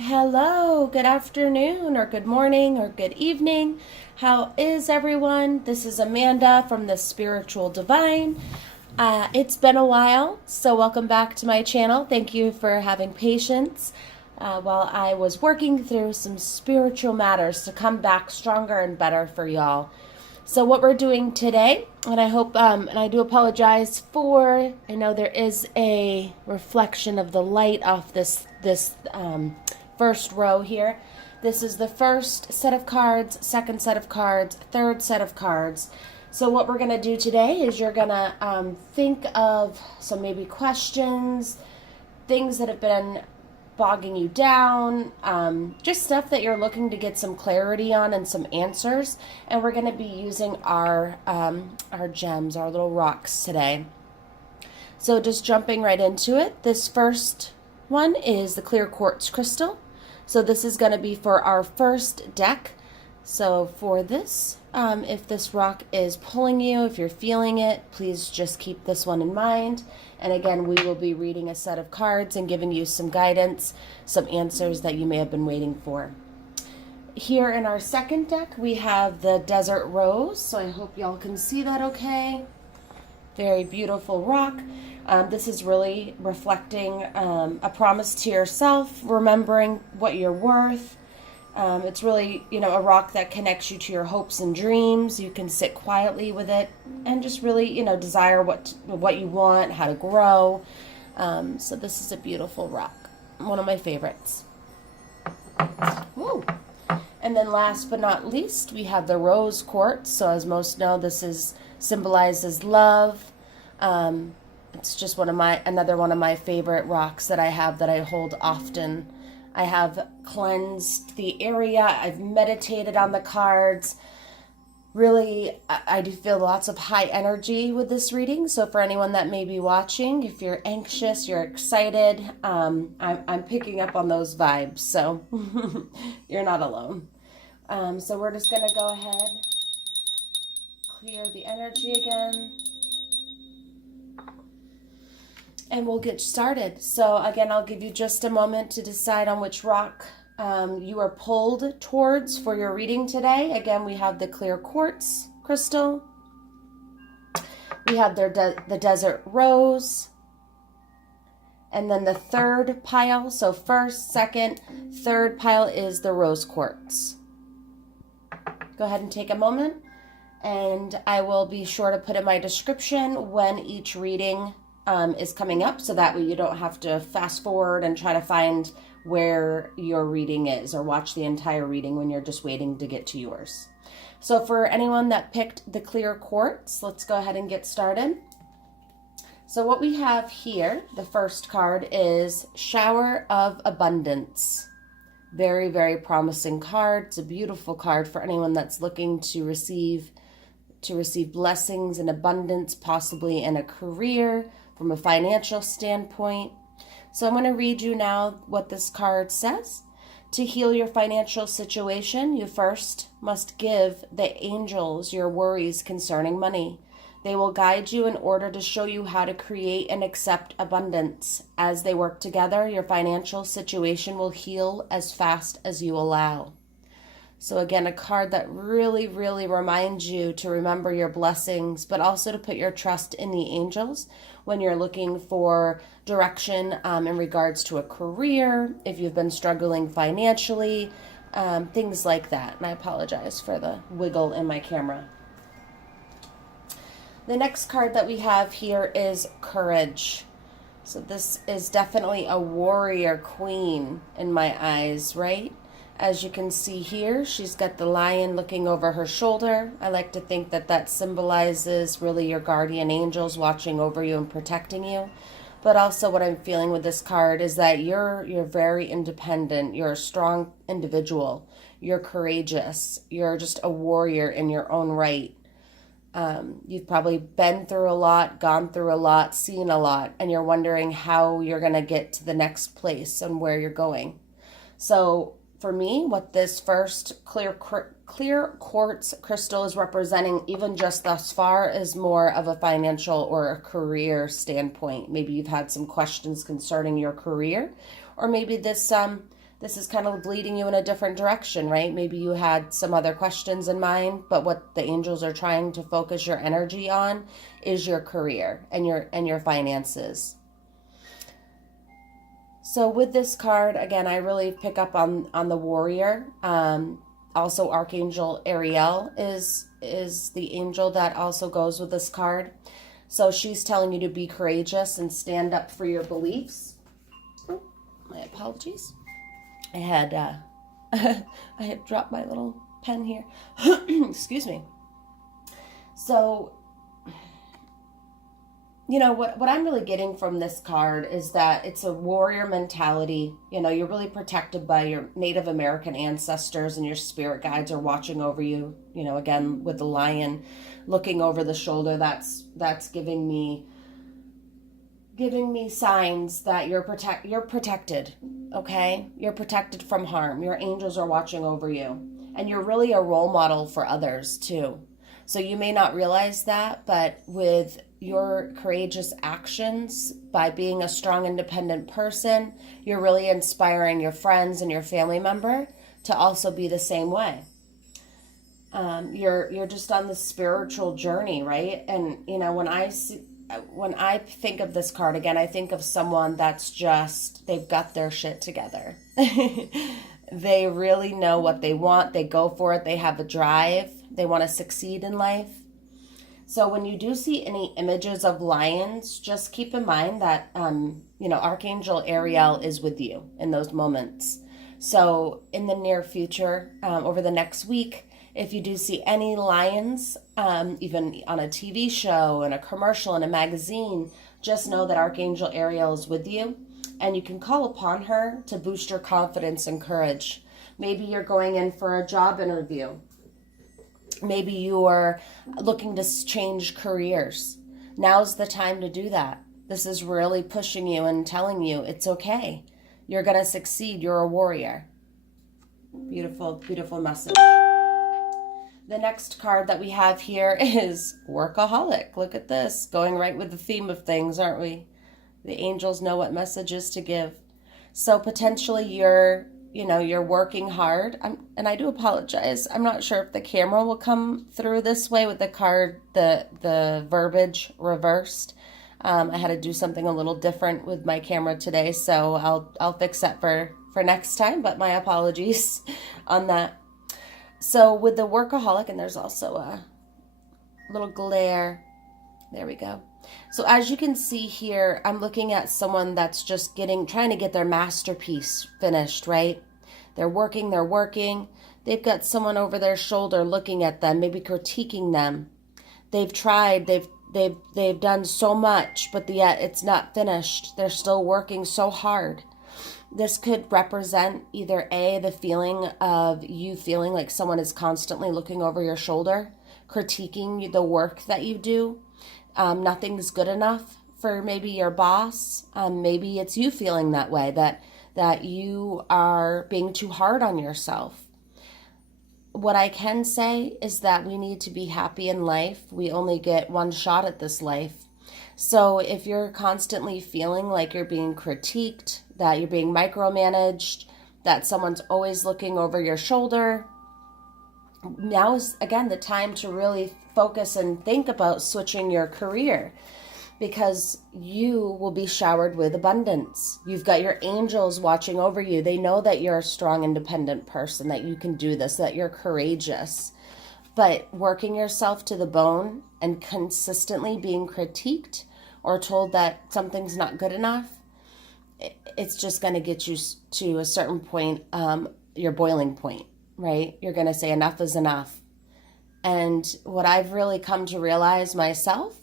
Hello, good afternoon, or good morning, or good evening. How is everyone? This is Amanda from the Spiritual Divine. It's been a while, so welcome back to my channel. Thank you for having patience while I was working through some spiritual matters to come back stronger and better for y'all. So what we're doing today, and I hope, and I do apologize for, I know there is a reflection of the light off this first row here. This is the first set of cards, second set of cards, third set of cards. So what we're going to do today is you're going to think of some maybe questions, things that have been bogging you down, just stuff that you're looking to get some clarity on and some answers. And we're going to be using our gems, our little rocks today. So just jumping right into it, this first one is the clear quartz crystal. So this is going to be for our first deck. So for this, if this rock is pulling you, if you're feeling it, please just keep this one in mind. And again, we will be reading a set of cards and giving you some guidance, some answers that you may have been waiting for. Here in our second deck, we have the Desert Rose. So I hope y'all can see that okay. Very beautiful rock. This is really reflecting a promise to yourself, remembering what you're worth. It's really, a rock that connects you to your hopes and dreams. You can sit quietly with it and just really, desire what you want, how to grow. So this is a beautiful rock, one of my favorites. Woo. And then last but not least, we have the rose quartz. So as most know, this symbolizes love. It's just another one of my favorite rocks that I have that I hold often. I have cleansed the area. I've meditated on the cards. Really, I do feel lots of high energy with this reading. So for anyone that may be watching, if you're anxious, you're excited, I'm picking up on those vibes. So you're not alone. So we're just going to go ahead, clear the energy again. And we'll get started. So again, I'll give you just a moment to decide on which rock you are pulled towards for your reading today. Again, we have the clear quartz crystal. We have the desert rose. And then the third pile, so first, second, third pile is the rose quartz. Go ahead and take a moment. And I will be sure to put in my description when each reading is coming up, so that way you don't have to fast forward and try to find where your reading is or watch the entire reading when you're just waiting to get to yours. So for anyone that picked the clear quartz, let's go ahead and get started. So what we have here, the first card is Shower of Abundance. Very, very promising card. It's a beautiful card for anyone that's looking to receive blessings and abundance, possibly in a career, from a financial standpoint. So I'm going to read you now what this card says. To heal your financial situation, you first must give the angels your worries concerning money. They will guide you in order to show you how to create and accept abundance. As they work together, your financial situation will heal as fast as you allow. So again, a card that really, really reminds you to remember your blessings, but also to put your trust in the angels when you're looking for direction in regards to a career, if you've been struggling financially, things like that. And I apologize for the wiggle in my camera. The next card that we have here is Courage. So this is definitely a warrior queen in my eyes, right? As you can see here, she's got the lion looking over her shoulder. I like to think that symbolizes really your guardian angels watching over you and protecting you. But also what I'm feeling with this card is that you're very independent. You're a strong individual. You're courageous. You're just a warrior in your own right. You've probably been through a lot, gone through a lot, seen a lot, and you're wondering how you're going to get to the next place and where you're going. So for me, what this first clear quartz crystal is representing, even just thus far, is more of a financial or a career standpoint. Maybe you've had some questions concerning your career, or maybe this this is kind of leading you in a different direction, right? Maybe you had some other questions in mind, but what the angels are trying to focus your energy on is your career and your finances. So with this card, again, I really pick up on the warrior. Also, Archangel Ariel is the angel that also goes with this card. So she's telling you to be courageous and stand up for your beliefs. Oh, my apologies. I had I had dropped my little pen here. Excuse me. So, you know, what I'm really getting from this card is that it's a warrior mentality. You know, you're really protected by your Native American ancestors, and your spirit guides are watching over you. You know, again, with the lion looking over the shoulder, that's giving me signs that you're protected, okay? You're protected from harm. Your angels are watching over you. And you're really a role model for others too. So you may not realize that, but with your courageous actions, by being a strong, independent person, you're really inspiring your friends and your family member to also be the same way. You're just on the spiritual journey, right? And, you know, when I think of this card, again, I think of someone that's just, they've got their shit together. They really know what they want. They go for it. They have a drive. They want to succeed in life. So when you do see any images of lions, just keep in mind that, you know, Archangel Ariel is with you in those moments. So in the near future, over the next week, if you do see any lions, even on a TV show, in a commercial, in a magazine, just know that Archangel Ariel is with you, and you can call upon her to boost your confidence and courage. Maybe you're going in for a job interview. Maybe you are looking to change careers. Now's the time to do that. This is really pushing you and telling you it's okay. You're going to succeed. You're a warrior. Beautiful, beautiful message. The next card that we have here is Workaholic. Look at this. Going right with the theme of things, aren't we? The angels know what messages to give. So potentially you're working hard. And I do apologize. I'm not sure if the camera will come through this way with the card, the verbiage reversed. I had to do something a little different with my camera today, so I'll fix that for next time, but my apologies on that. So with the workaholic, and there's also a little glare. There we go. So as you can see here, I'm looking at someone that's just trying to get their masterpiece finished, right? They're working. They've got someone over their shoulder looking at them, maybe critiquing them. They've tried, they've done so much, but yet it's not finished. They're still working so hard. This could represent either A, the feeling of you feeling like someone is constantly looking over your shoulder, critiquing the work that you do. Nothing's good enough for maybe your boss. Maybe it's you feeling that way, that you are being too hard on yourself. What I can say is that we need to be happy in life. We only get one shot at this life. So if you're constantly feeling like you're being critiqued, that you're being micromanaged, that someone's always looking over your shoulder, now is, again, the time to really focus and think about switching your career, because you will be showered with abundance. You've got your angels watching over you. They know that you're a strong, independent person, that you can do this, that you're courageous. But working yourself to the bone and consistently being critiqued or told that something's not good enough, it's just going to get you to a certain point, your boiling point, right? You're going to say enough is enough. And what I've really come to realize myself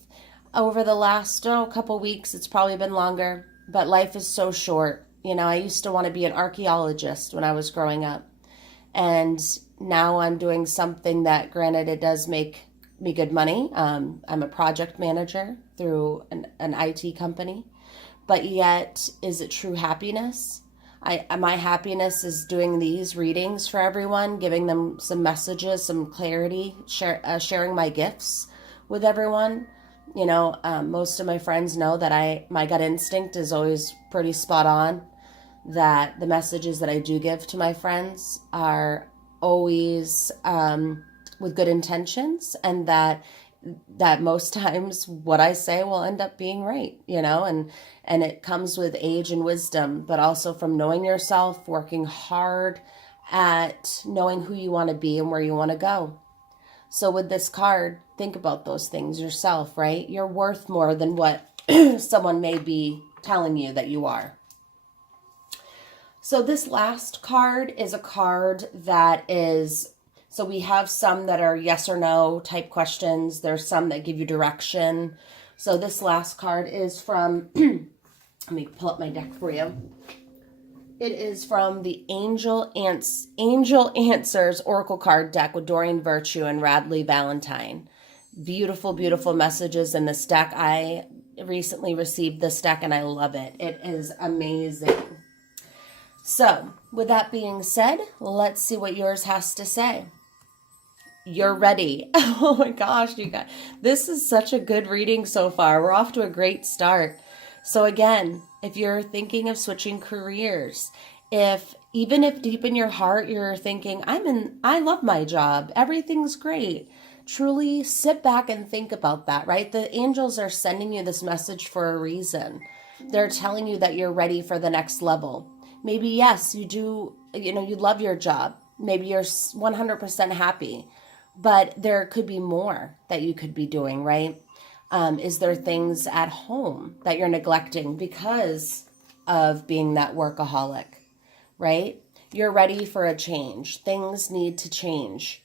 over the last couple weeks, it's probably been longer, but life is so short. You know, I used to want to be an archaeologist when I was growing up. And now I'm doing something that, granted, it does make me good money. I'm a project manager through an IT company. But yet, is it true happiness? My happiness is doing these readings for everyone, giving them some messages, some clarity, sharing my gifts with everyone. You know, most of my friends know that my gut instinct is always pretty spot on. that the messages that I do give to my friends are always with good intentions, and that most times what I say will end up being right, and it comes with age and wisdom, but also from knowing yourself, working hard at knowing who you want to be and where you want to go. So with this card, think about those things yourself, right? You're worth more than what someone may be telling you that you are. So this last card is a card that is, so we have some that are yes or no type questions. There's some that give you direction. So this last card is from, let me pull up my deck for you. It is from the Angel Answers Oracle card deck with Doreen Virtue and Radley Valentine. Beautiful, beautiful messages in this deck. I recently received this deck and I love it. It is amazing. So, with that being said, let's see what yours has to say. You're ready. Oh my gosh, you guys. This is such a good reading so far. We're off to a great start. So again, if you're thinking of switching careers, even if deep in your heart you're thinking, I love my job, everything's great, truly sit back and think about that, right? The angels are sending you this message for a reason. They're telling you that you're ready for the next level. Maybe, yes, you do, you love your job. Maybe you're 100% happy, but there could be more that you could be doing, right? Is there things at home that you're neglecting because of being that workaholic, right? You're ready for a change. Things need to change.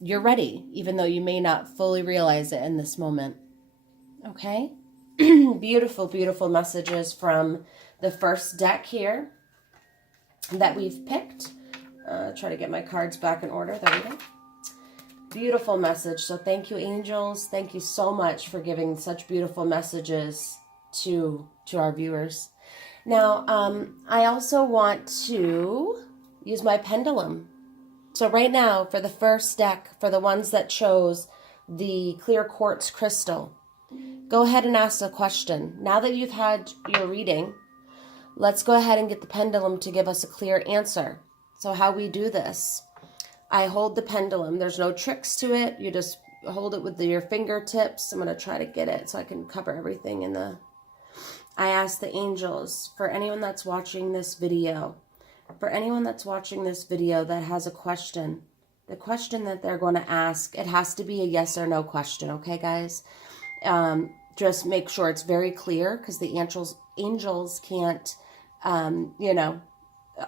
You're ready, even though you may not fully realize it in this moment. Okay? Beautiful, beautiful messages from the first deck here that we've picked. Try to get my cards back in order. There we go. Beautiful message. So thank you, angels. Thank you so much for giving such beautiful messages to our viewers. Now, I also want to use my pendulum. So right now, for the first deck, for the ones that chose the clear quartz crystal, go ahead and ask a question. Now that you've had your reading, let's go ahead and get the pendulum to give us a clear answer. So how we do this, I hold the pendulum. There's no tricks to it. You just hold it with your fingertips. I'm going to try to get it so I can cover everything in the... I ask the angels, for anyone that's watching this video, that has a question, the question that they're going to ask, it has to be a yes or no question, okay, guys? Just make sure it's very clear, because the angels can't,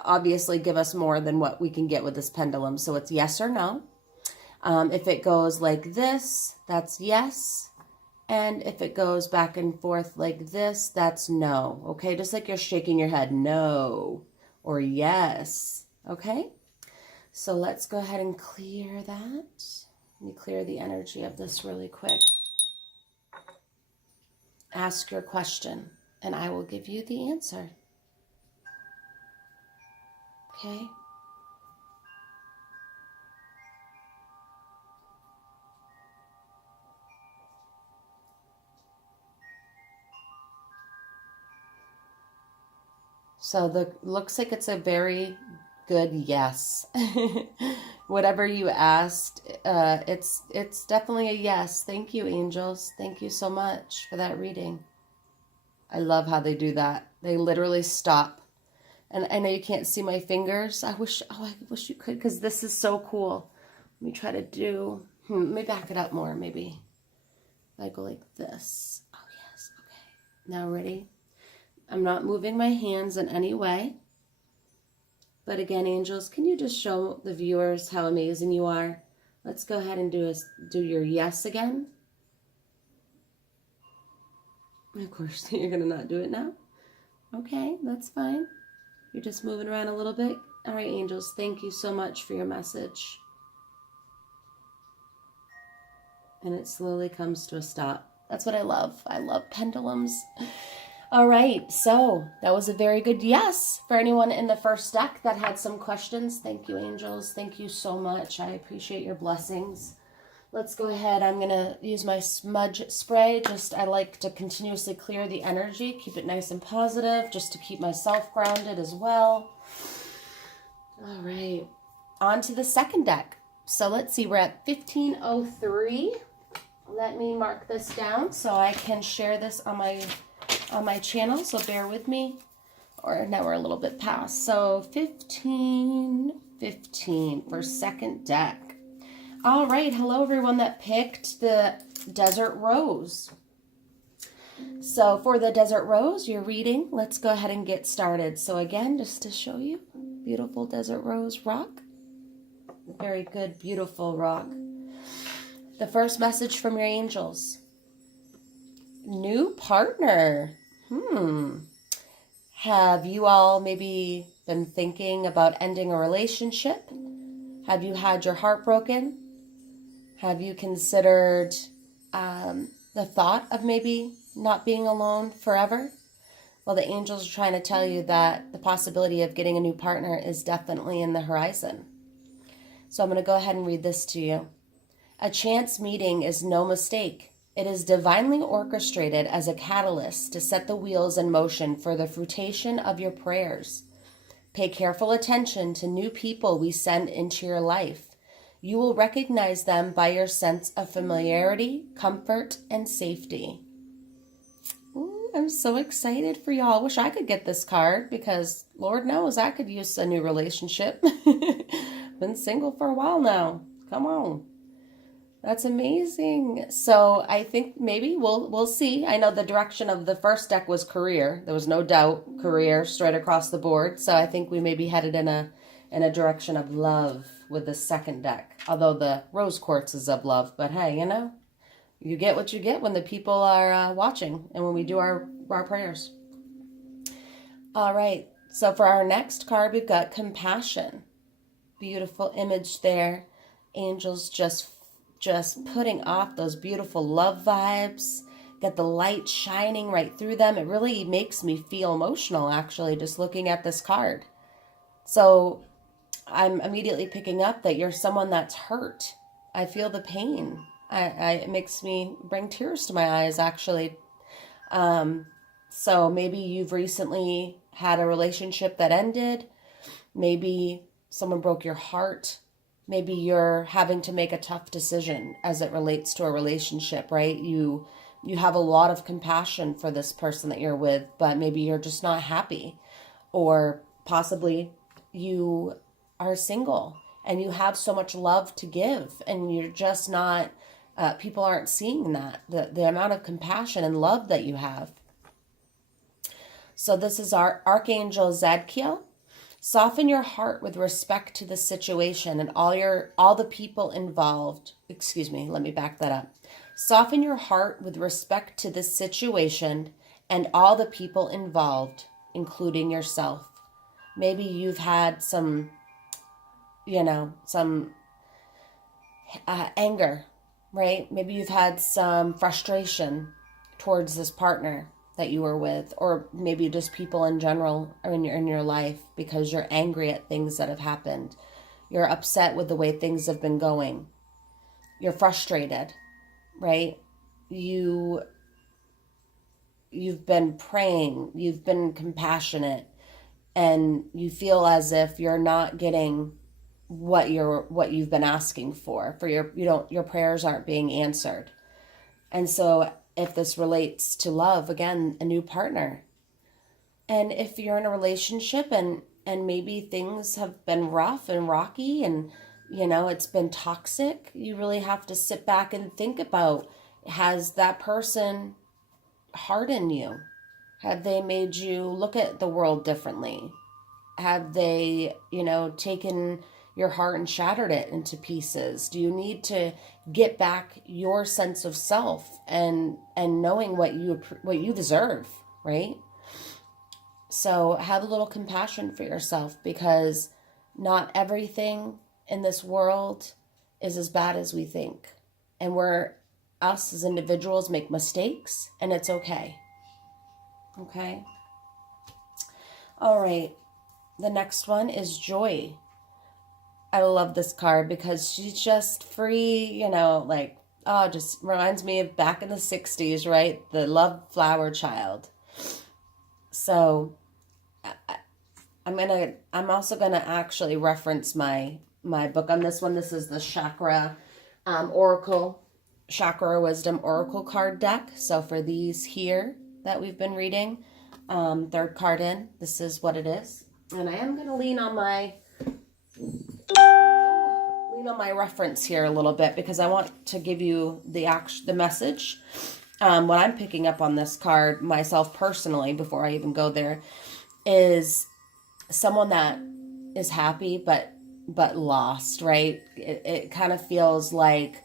obviously give us more than what we can get with this pendulum. So it's yes or no. If it goes like this, that's yes. And if it goes back and forth like this, that's no. Okay, just like you're shaking your head, no or yes. Okay, so let's go ahead and clear that. Let me clear the energy of this really quick. Ask your question, and I will give you the answer. Okay? So looks like it's a very good yes. Whatever you asked, it's definitely a yes. Thank you, angels. Thank you so much for that reading. I love how they do that. They literally stop. And I know you can't see my fingers. I wish you could, because this is so cool. Let me try to do, let me back it up more, maybe. If I go like this. Oh, yes, okay. Now ready? I'm not moving my hands in any way. But again, angels, can you just show the viewers how amazing you are? Let's go ahead and do your yes again. Of course, you're going to not do it now. Okay, that's fine. You're just moving around a little bit. All right, angels, thank you so much for your message. And it slowly comes to a stop. That's what I love. I love pendulums. All right, so that was a very good yes for anyone in the first deck that had some questions. Thank you, angels. Thank you so much. I appreciate your blessings. Let's go ahead. I'm going to use my smudge spray. I like to continuously clear the energy, keep it nice and positive, just to keep myself grounded as well. All right. On to the second deck. So let's see, we're at 1503. Let me mark this down so I can share this on my channel, so bear with me. Or now we're a little bit past. So 1515 for second deck. All right, hello everyone that picked the Desert Rose. So for the Desert Rose, you're reading. Let's go ahead and get started. So again, just to show you, beautiful Desert Rose rock. Very good, beautiful rock. The first message from your angels. New partner. Have you all maybe been thinking about ending a relationship? Have you had your heart broken? Have you considered the thought of maybe not being alone forever? Well, the angels are trying to tell you that the possibility of getting a new partner is definitely in the horizon. So I'm going to go ahead and read this to you. A chance meeting is no mistake. It is divinely orchestrated as a catalyst to set the wheels in motion for the fruition of your prayers. Pay careful attention to new people we send into your life. You will recognize them by your sense of familiarity, comfort, and safety. Ooh, I'm so excited for y'all. I wish I could get this card because Lord knows I could use a new relationship. Been single for a while now. Come on. That's amazing. So I think maybe we'll see. I know the direction of the first deck was career. There was no doubt career straight across the board. So I think we may be headed in a direction of love with the second deck. Although the rose quartz is of love. But hey, you know, you get what you get when the people are watching and when we do our prayers. All right. So for our next card, we've got compassion. Beautiful image there. Angels just putting off those beautiful love vibes. Got the light shining right through them. It really makes me feel emotional, actually, just looking at this card. So I'm immediately picking up that you're someone that's hurt. I feel the pain. It makes me bring tears to my eyes, actually. So maybe you've recently had a relationship that ended. Maybe someone broke your heart. Maybe you're having to make a tough decision as it relates to a relationship, right? You have a lot of compassion for this person that you're with, but maybe you're just not happy. Or possibly you are single and you have so much love to give and you're just not, people aren't seeing that, the amount of compassion and love that you have. So this is our Archangel Zadkiel. Soften your heart with respect to the situation and all the people involved. Excuse me, let me back that up. Soften your heart with respect to the situation and all the people involved, including yourself. Maybe you've had some anger, right? Maybe you've had some frustration towards this partner that you were with, or maybe just people in general in your life because you're angry at things that have happened. You're upset with the way things have been going. You're frustrated, right? You've been praying, you've been compassionate, and you feel as if you're not getting what you've been asking for your prayers aren't being answered. And so if this relates to love, again, a new partner. And if you're in a relationship and maybe things have been rough and rocky and, it's been toxic, you really have to sit back and think about, has that person hardened you? Have they made you look at the world differently? Have they, taken your heart and shattered it into pieces? Do you need to get back your sense of self and knowing what you deserve, right? So have a little compassion for yourself, because not everything in this world is as bad as we think. And us as individuals make mistakes, and it's okay. Okay? All right. The next one is joy. I love this card because she's just free, like, oh, just reminds me of back in the 60s, right? The love flower child. So I'm also gonna actually reference my book on this one. This is the Chakra Oracle, Chakra Wisdom Oracle card deck. So for these here that we've been reading, third card in, this is what it is. And I am gonna lean on my reference here a little bit because I want to give you the message. What I'm picking up on this card myself personally, before I even go there, is someone that is happy but lost, right? It kind of feels like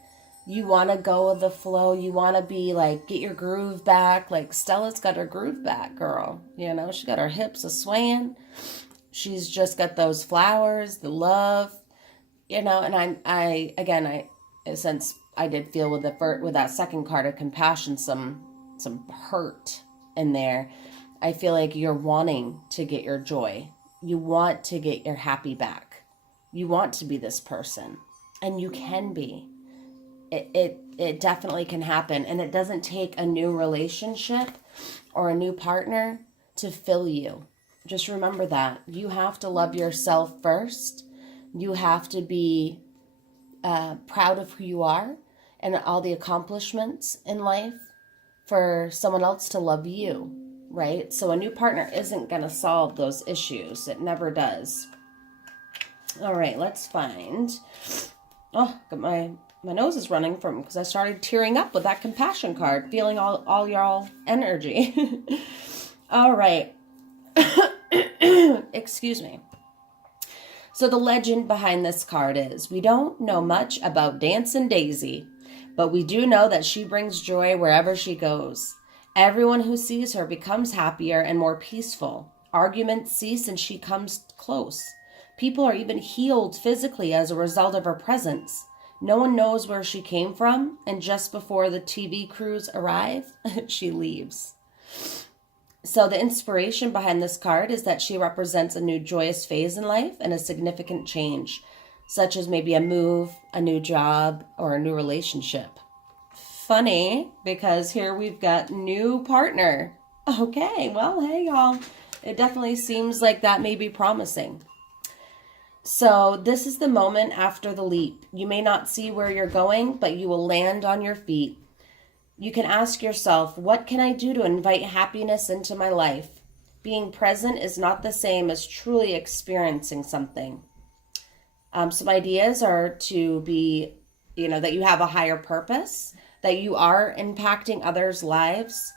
you want to go with the flow. You want to be like, get your groove back. Like Stella's got her groove back, girl. She got her hips a swaying. She's just got those flowers, the love, and I since I did feel with that second card of compassion, some hurt in there. I feel like you're wanting to get your joy. You want to get your happy back. You want to be this person, and you can be. It definitely can happen, and it doesn't take a new relationship or a new partner to fill you. Just remember that. You have to love yourself first. You have to be proud of who you are and all the accomplishments in life for someone else to love you, right? So a new partner isn't going to solve those issues. It never does. All right, let's find... Oh, my nose is running because I started tearing up with that compassion card, feeling all y'all energy. All right. Excuse me. So the legend behind this card is, we don't know much about Dancing Daisy, but we do know that she brings joy wherever she goes. Everyone who sees her becomes happier and more peaceful. Arguments cease and she comes close. People are even healed physically as a result of her presence. No one knows where she came from, and just before the TV crews arrive, she leaves. So the inspiration behind this card is that she represents a new joyous phase in life and a significant change, such as maybe a move, a new job, or a new relationship. Funny, because here we've got new partner. Okay, well, hey, y'all. It definitely seems like that may be promising. So this is the moment after the leap. You may not see where you're going, but you will land on your feet. You can ask yourself, what can I do to invite happiness into my life? Being present is not the same as truly experiencing something. Some ideas are to be, that you have a higher purpose, that you are impacting others' lives,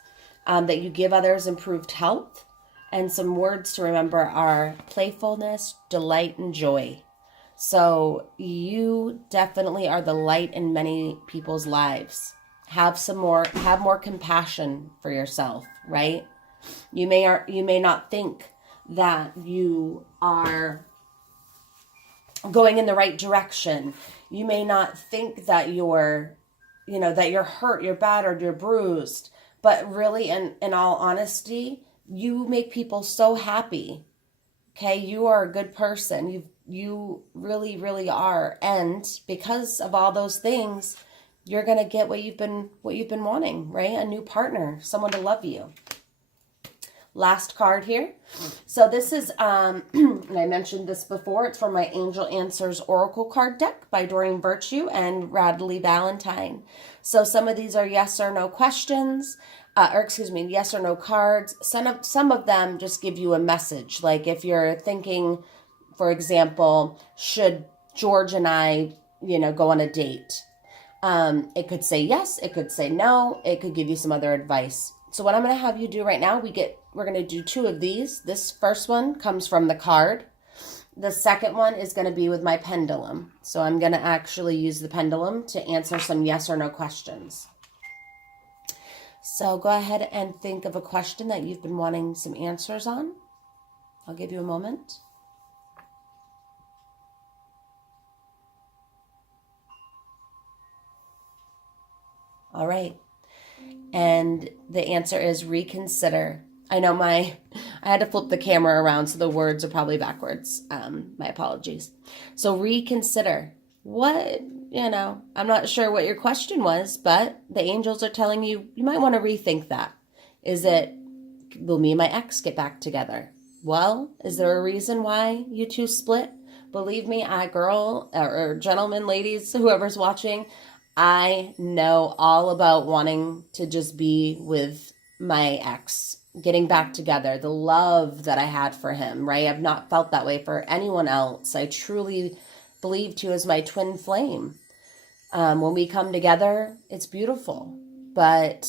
that you give others improved health. And some words to remember are playfulness, delight, and joy. So you definitely are the light in many people's lives. Have more compassion for yourself, right? You may not think that you are going in the right direction. You may not think that you're hurt, you're battered, you're bruised. But really, in all honesty, you make people so happy. Okay, you are a good person. You really, really are. And because of all those things, you're going to get what you've been wanting, right? A new partner, someone to love you. Last card here. So this is, and I mentioned this before, it's from my Angel Answers Oracle card deck by Doreen Virtue and Radley Valentine. So some of these are yes or no questions, yes or no cards. Some of them just give you a message. Like if you're thinking, for example, should George and I, go on a date? It could say yes, it could say no, it could give you some other advice. So what I'm going to have you do right now, we're going to do two of these. This first one comes from the card. The second one is going to be with my pendulum. So I'm going to actually use the pendulum to answer some yes or no questions. So go ahead and think of a question that you've been wanting some answers on. I'll give you a moment. All right. And the answer is reconsider. I know I had to flip the camera around, so the words are probably backwards. My apologies. So reconsider. What, I'm not sure what your question was, but the angels are telling you, you might want to rethink that. Is it, will me and my ex get back together? Well, is there a reason why you two split? Believe me, girl or gentlemen, ladies, whoever's watching, I know all about wanting to just be with my ex, getting back together, the love that I had for him, right? I've not felt that way for anyone else. I truly believed he was my twin flame. When we come together, it's beautiful. But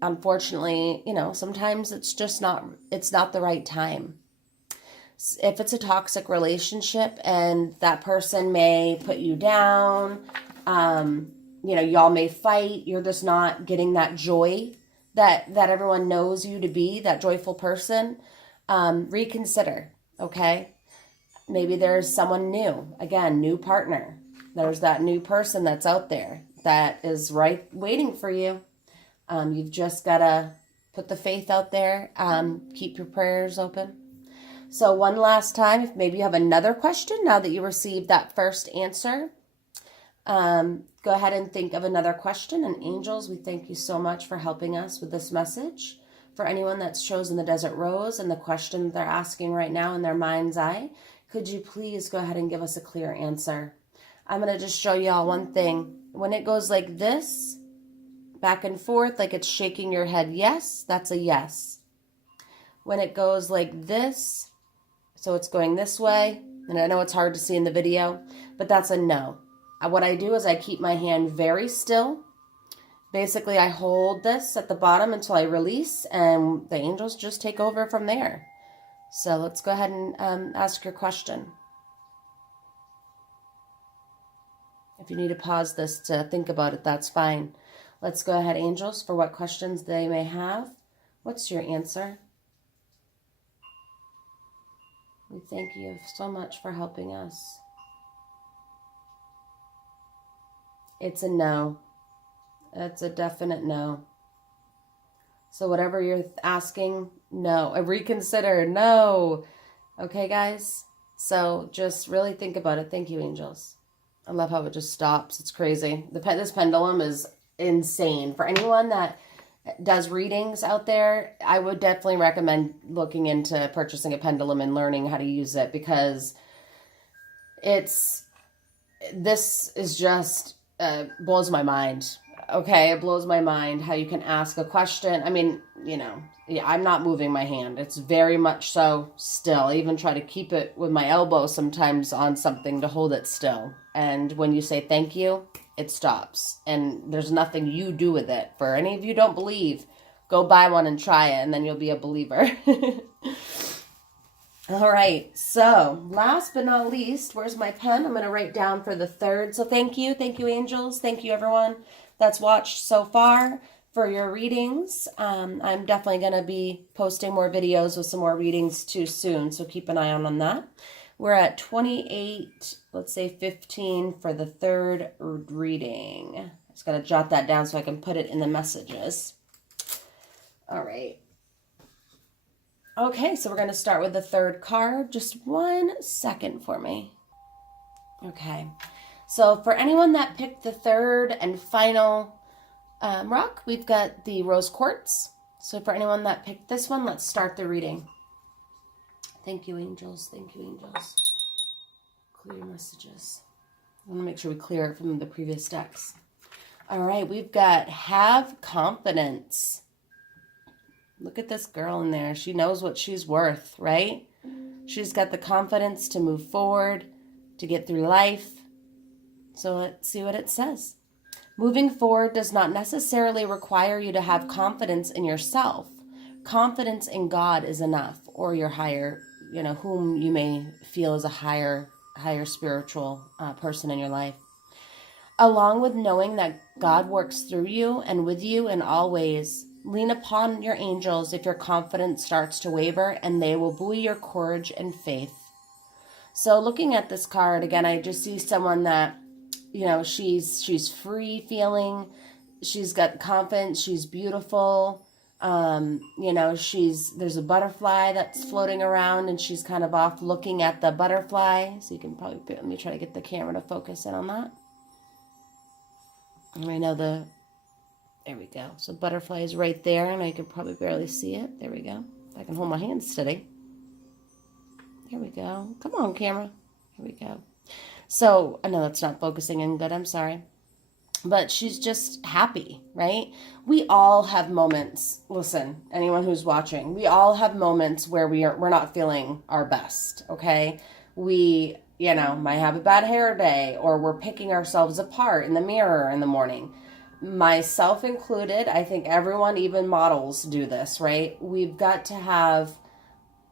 unfortunately, sometimes it's not the right time. If it's a toxic relationship and that person may put you down, y'all may fight, you're just not getting that joy that everyone knows you to be, that joyful person, reconsider, okay? Maybe there's someone new, again, new partner. There's that new person that's out there that is right waiting for you. You've just got to put the faith out there, keep your prayers open. So one last time, if maybe you have another question now that you received that first answer, go ahead and think of another question. And angels, we thank you so much for helping us with this message. For anyone that's chosen the Desert Rose and the question that they're asking right now in their mind's eye, could you please go ahead and give us a clear answer? I'm going to just show you all one thing. When it goes like this, back and forth, like it's shaking your head yes, that's a yes. When it goes like this, so it's going this way, and I know it's hard to see in the video, but that's a no. What I do is I keep my hand very still. Basically, I hold this at the bottom until I release, and the angels just take over from there. So let's go ahead and ask your question. If you need to pause this to think about it, that's fine. Let's go ahead, angels, for what questions they may have. What's your answer? We thank you so much for helping us. It's a no. It's a definite no. So whatever you're asking, no. Reconsider, no. Okay, guys? So just really think about it. Thank you, angels. I love how it just stops. It's crazy. This pendulum is insane. For anyone that does readings out there, I would definitely recommend looking into purchasing a pendulum and learning how to use it, because this is just blows my mind. Okay, it blows my mind how you can ask a question. I mean, I'm not moving my hand. It's very much so still. I even try to keep it with my elbow sometimes on something to hold it still. And when you say thank you, it stops. And there's nothing you do with it. For any of you who don't believe, go buy one and try it, and then you'll be a believer. All right, so last but not least, where's my pen? I'm going to write down for the third. So thank you, angels. Thank you, everyone that's watched so far for your readings. I'm definitely going to be posting more videos with some more readings too soon, so keep an eye on that. We're at 28, let's say 15 for the third reading. I just got to jot that down so I can put it in the messages. All right. Okay, so we're going to start with the third card. Just 1 second for me. Okay, so for anyone that picked the third and final rock, we've got the rose quartz. So for anyone that picked this one, let's start the reading. Thank you, angels. Thank you, angels. Clear messages. I want to make sure we clear it from the previous decks. All right, we've got have confidence. Look at this girl in there. She knows what she's worth, right? She's got the confidence to move forward, to get through life. So let's see what it says. Moving forward does not necessarily require you to have confidence in yourself. Confidence in God is enough, or your higher, whom you may feel is a higher spiritual person in your life. Along with knowing that God works through you and with you in all ways, lean upon your angels if your confidence starts to waver, and they will buoy your courage and faith. So looking at this card, again, I just see someone that, she's free feeling, she's got confidence, she's beautiful, You know, there's a butterfly that's floating around, and she's kind of off looking at the butterfly. So you can probably, let me try to get the camera to focus in on that. And I know there we go. So butterfly is right there, and I can probably barely see it. There we go. I can hold my hand steady. There we go. Come on, camera. Here we go. So I know that's not focusing in good. I'm sorry. But she's just happy, right? We all have moments. Listen, anyone who's watching, we all have moments where we're not feeling our best, okay? We, you know, might have a bad hair day, or we're picking ourselves apart in the mirror in the morning. Myself included, I think everyone, even models, do this, right? We've got to have,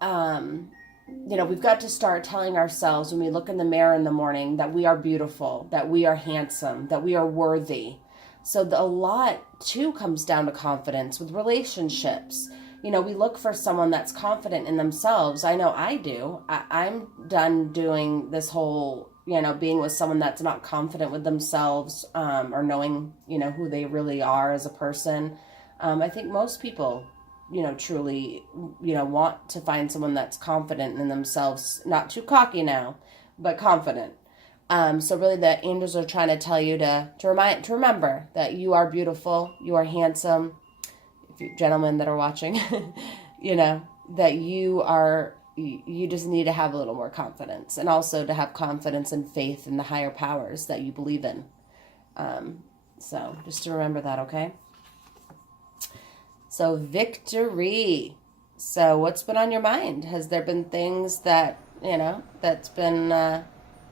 you know, we've got to start telling ourselves when we look in the mirror in the morning that we are beautiful, that we are handsome, that we are worthy. So a lot, too, comes down to confidence with relationships. You know, we look for someone that's confident in themselves. I know I do. I'm done doing this whole, you know, being with someone that's not confident with themselves, or knowing, you know, who they really are as a person. I think most people, you know, truly, you know, want to find someone that's confident in themselves, not too cocky now, but confident. So really the angels are trying to tell you to remember that you are beautiful, you are handsome. If you gentlemen that are watching, you know, that you just need to have a little more confidence, and also to have confidence and faith in the higher powers that you believe in. So just to remember that, okay? So victory. So what's been on your mind? Has there been things that, you know, that's been, that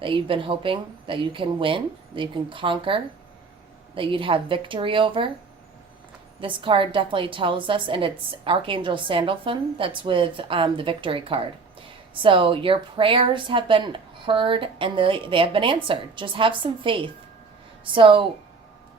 you've been hoping that you can win, that you can conquer, that you'd have victory over? This card definitely tells us, and it's Archangel Sandalphon, that's with the victory card. So your prayers have been heard, and they have been answered. Just have some faith. So,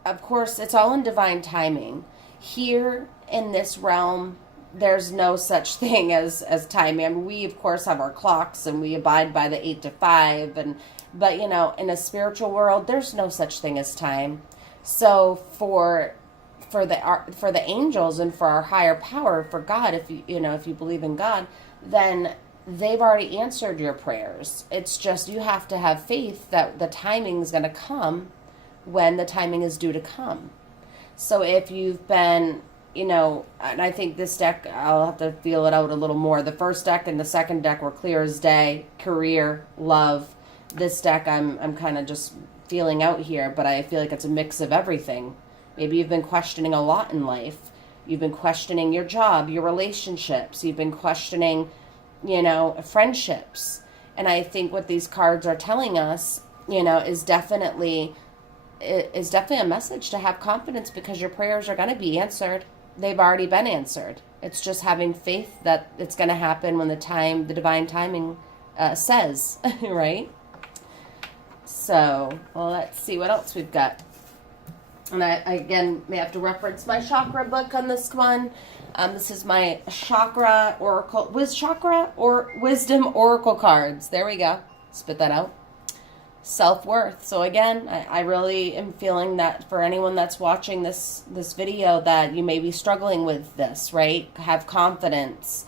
of course, it's all in divine timing. Here in this realm, there's no such thing as time. I mean, we of course have our clocks, and we abide by the 8 to 5, but you know, in a spiritual world, there's no such thing as time. So for the angels and for our higher power, for God, if you believe in God, then they've already answered your prayers. It's just you have to have faith that the timing is going to come when the timing is due to come. So if you've been, you know, and I think this deck, I'll have to feel it out a little more. The first deck and the second deck were clear as day, career, love. This deck I'm kind of just feeling out here, but I feel like it's a mix of everything. Maybe you've been questioning a lot in life. You've been questioning your job, your relationships. You've been questioning, you know, friendships. And I think what these cards are telling us, you know, is definitely a message to have confidence, because your prayers are going to be answered. They've already been answered. It's just having faith that it's going to happen when the divine timing says, right? So, well, let's see what else we've got. And I, again, may have to reference my chakra book on this one. This is my chakra oracle, wisdom oracle cards. There we go. Spit that out. Self-worth. So again, I really am feeling that for anyone that's watching this video, that you may be struggling with this, right? Have confidence.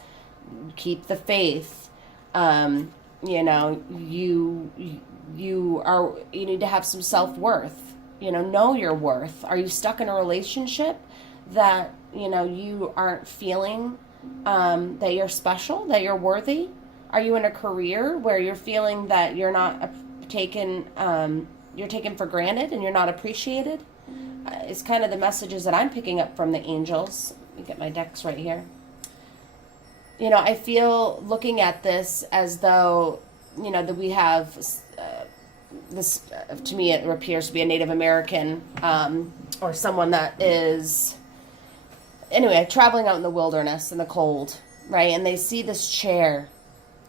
Keep the faith. You know, you need to have some self-worth. You know your worth. Are you stuck in a relationship that, you know, you aren't feeling that you're special, that you're worthy? Are you in a career where you're feeling that you're not taken for granted and you're not appreciated? It's kind of the messages that I'm picking up from the angels. Let me get my decks right here. You know, I feel looking at this as though, you know, that we have this, to me, it appears to be a Native American or someone that is, anyway, traveling out in the wilderness in the cold, right? And they see this chair.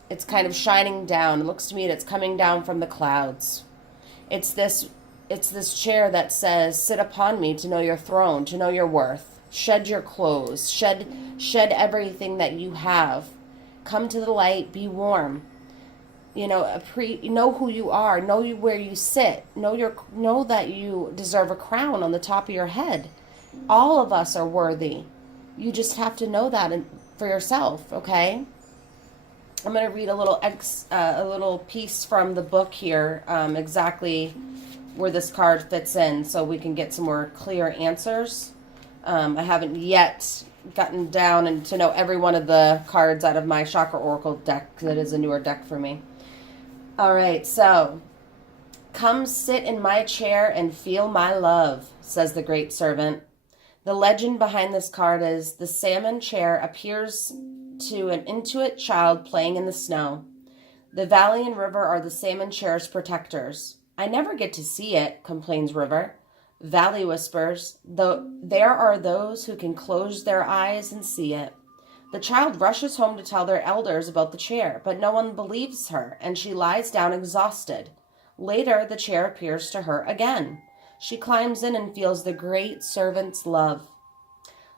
It's kind of shining down. It looks to me that it's coming down from the clouds. It's this chair that says, "Sit upon me to know your throne, to know your worth. Shed your clothes. Shed everything that you have. Come to the light. Be warm. You know, know who you are. Know where you sit. Know that you deserve a crown on the top of your head. All of us are worthy. You just have to know that for yourself, okay? I'm going to read a little piece from the book here, exactly where this card fits in, so we can get some more clear answers. I haven't yet gotten down and to know every one of the cards out of my Chakra Oracle deck. That is a newer deck for me. All right, so come sit in my chair and feel my love, says the great servant. The legend behind this card is the salmon chair appears to an intuit child playing in the snow. The valley and river are the salmon chair's protectors. I never get to see it, complains River. Valley whispers, though there are those who can close their eyes and see it. The child rushes home to tell their elders about the chair, but no one believes her, and she lies down exhausted. Later, the chair appears to her again. She climbs in and feels the great servant's love.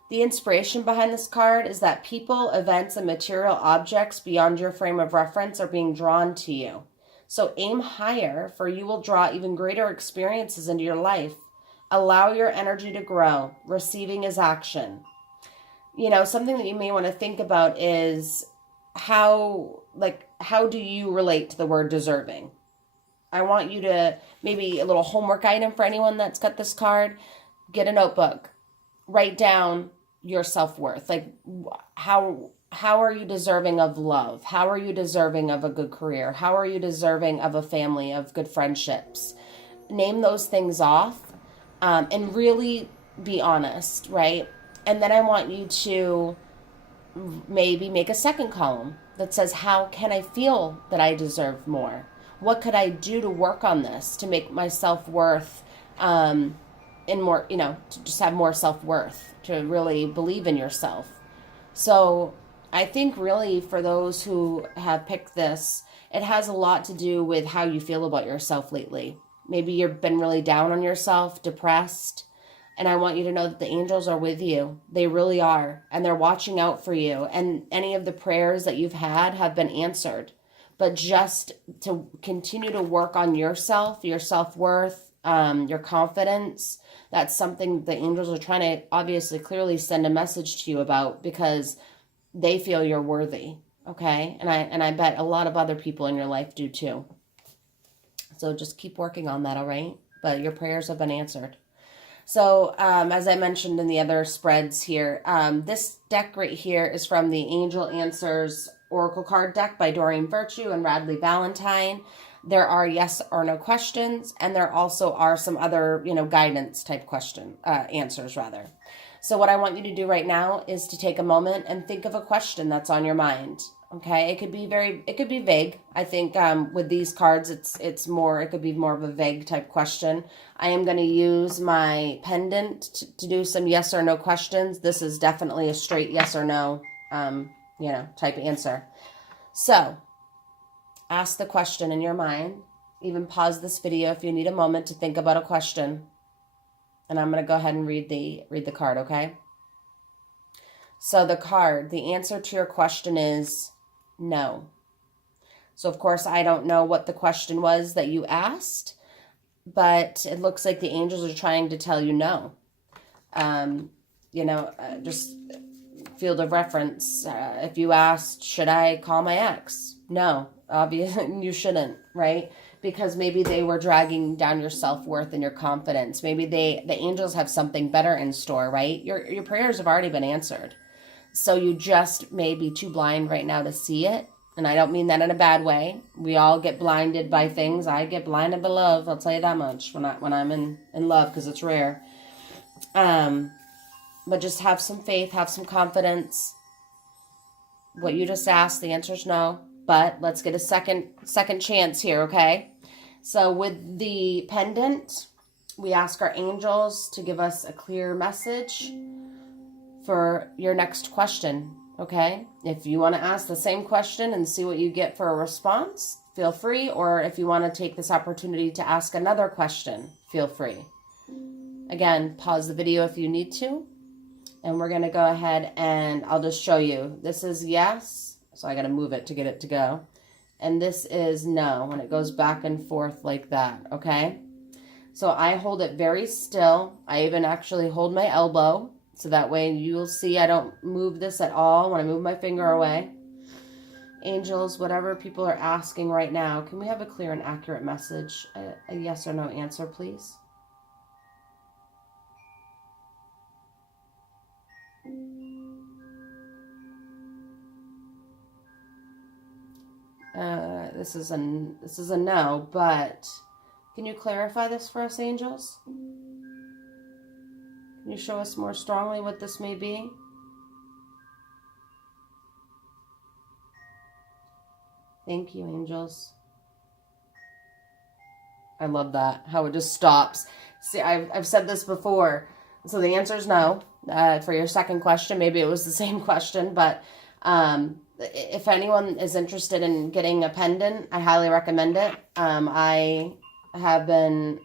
The inspiration behind this card is that people, events, and material objects beyond your frame of reference are being drawn to you. So aim higher, for you will draw even greater experiences into your life. Allow your energy to grow. Receiving is action. You know, something that you may want to think about is how do you relate to the word deserving? I want you to, maybe a little homework item for anyone that's got this card, get a notebook, write down your self-worth. Like, how are you deserving of love? How are you deserving of a good career? How are you deserving of a family, of good friendships? Name those things off. And really be honest, right? And then I want you to maybe make a second column that says, how can I feel that I deserve more? What could I do to work on this to make my self-worth and more, to just have more self-worth, to really believe in yourself. So I think really for those who have picked this, it has a lot to do with how you feel about yourself lately. Maybe you've been really down on yourself, depressed, and I want you to know that the angels are with you. They really are, and they're watching out for you, and any of the prayers that you've had have been answered. But just to continue to work on yourself, your self-worth, your confidence, that's something the angels are trying to obviously clearly send a message to you about, because they feel you're worthy, okay? And I bet a lot of other people in your life do too. So just keep working on that, all right? But your prayers have been answered. So as I mentioned in the other spreads here, this deck right here is from the Angel Answers Oracle card deck by Doreen Virtue and Radley Valentine. There are yes or no questions, and there also are some other, guidance type answers rather. So what I want you to do right now is to take a moment and think of a question that's on your mind. Okay, it could be vague. I think with these cards, it could be more of a vague type question. I am going to use my pendant to do some yes or no questions. This is definitely a straight yes or no, type answer. So ask the question in your mind. Even pause this video if you need a moment to think about a question. And I'm going to go ahead and read the card, okay? So the answer to your question is no. So of course, I don't know what the question was that you asked, but it looks like the angels are trying to tell you no. Just field of reference. If you asked, should I call my ex? No, obviously you shouldn't, right? Because maybe they were dragging down your self-worth and your confidence. Maybe the angels have something better in store, right? Your prayers have already been answered. So you just may be too blind right now to see it. And I don't mean that in a bad way. We all get blinded by things. I get blinded by love. I'll tell you that much when I'm in love, because it's rare. But just have some faith, have some confidence. What you just asked, the answer is no. But let's get a second chance here, okay? So with the pendant, we ask our angels to give us a clear message for your next question, okay? If you want to ask the same question and see what you get for a response, feel free. Or if you want to take this opportunity to ask another question, feel free. Again, pause the video if you need to. And we're going to go ahead and I'll just show you. This is yes. So I got to move it to get it to go. And this is no, when it goes back and forth like that, okay? So I hold it very still. I even actually hold my elbow So that way you'll see I don't move this at all when I move my finger away. Angels, whatever people are asking right now, can we have a clear and accurate message? A yes or no answer, please. This is a no, but can you clarify this for us, angels? Can you show us more strongly what this may be? Thank you, angels. I love that, how it just stops. See, I've said this before. So the answer is no. For your second question, maybe it was the same question, but if anyone is interested in getting a pendant, I highly recommend it. I have been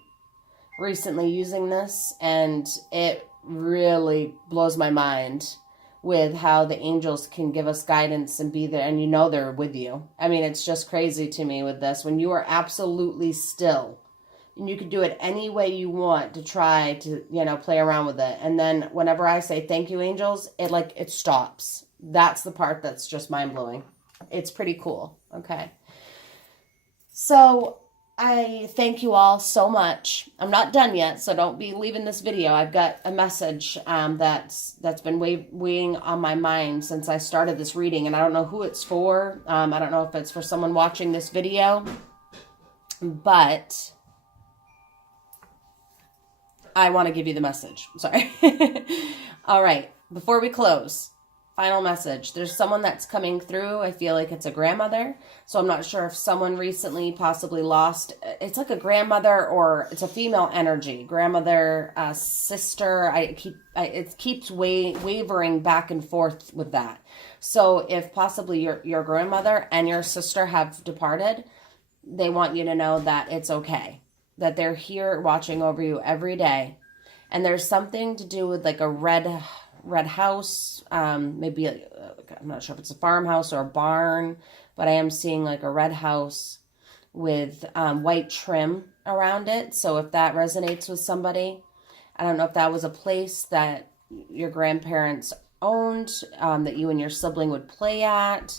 recently using this, and it really blows my mind with how the angels can give us guidance and be there, and you know they're with you. I mean, it's just crazy to me with this. When you are absolutely still, and you can do it any way you want to try to, play around with it. And then whenever I say thank you, angels, it stops. That's the part that's just mind-blowing. It's pretty cool. Okay. So I thank you all so much. I'm not done yet, so don't be leaving this video. I've got a message that's been weighing on my mind since I started this reading, and I don't know who it's for. I don't know if it's for someone watching this video, but I want to give you the message. Sorry. All right. Before we close, final message. There's someone that's coming through. I feel like it's a grandmother. So I'm not sure if someone recently possibly lost. It's like a grandmother, or it's a female energy. Grandmother, sister. It keeps wavering back and forth with that. So if possibly your grandmother and your sister have departed, they want you to know that it's okay. That they're here watching over you every day. And there's something to do with like a red house, maybe I'm not sure if it's a farmhouse or a barn, but I am seeing like a red house with white trim around it. So if that resonates with somebody, I don't know if that was a place that your grandparents owned, that you and your sibling would play at.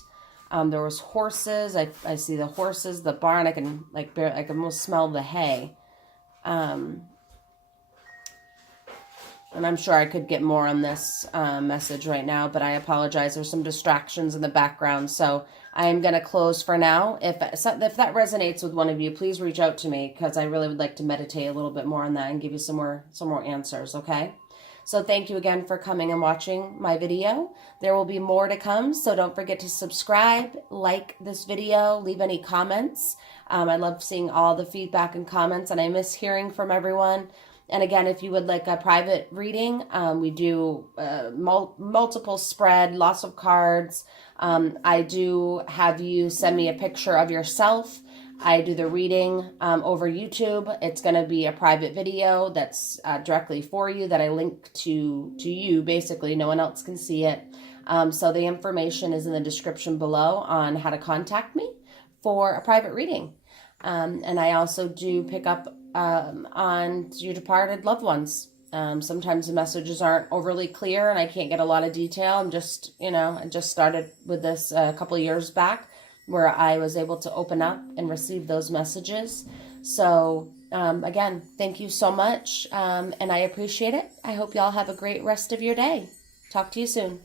There was horses. I see the horses, the barn. I can I can almost smell the hay. And I'm sure I could get more on this message right now, but I apologize. There's some distractions in the background, so I am going to close for now. If that resonates with one of you, please reach out to me, because I really would like to meditate a little bit more on that and give you some more answers. Okay. So thank you again for coming and watching my video. There will be more to come, so don't forget to subscribe, like this video, leave any comments. I love seeing all the feedback and comments, and I miss hearing from everyone. And again, if you would like a private reading, we do multiple spread, lots of cards. I do have you send me a picture of yourself. I do the reading over YouTube. It's going to be a private video that's directly for you that I link to you. Basically, no one else can see it. So the information is in the description below on how to contact me for a private reading. And I also do pick up on your departed loved ones. Sometimes the messages aren't overly clear and I can't get a lot of detail. I just started with this a couple of years back, where I was able to open up and receive those messages. So again, thank you so much, and I appreciate it. I hope y'all have a great rest of your day. Talk to you soon.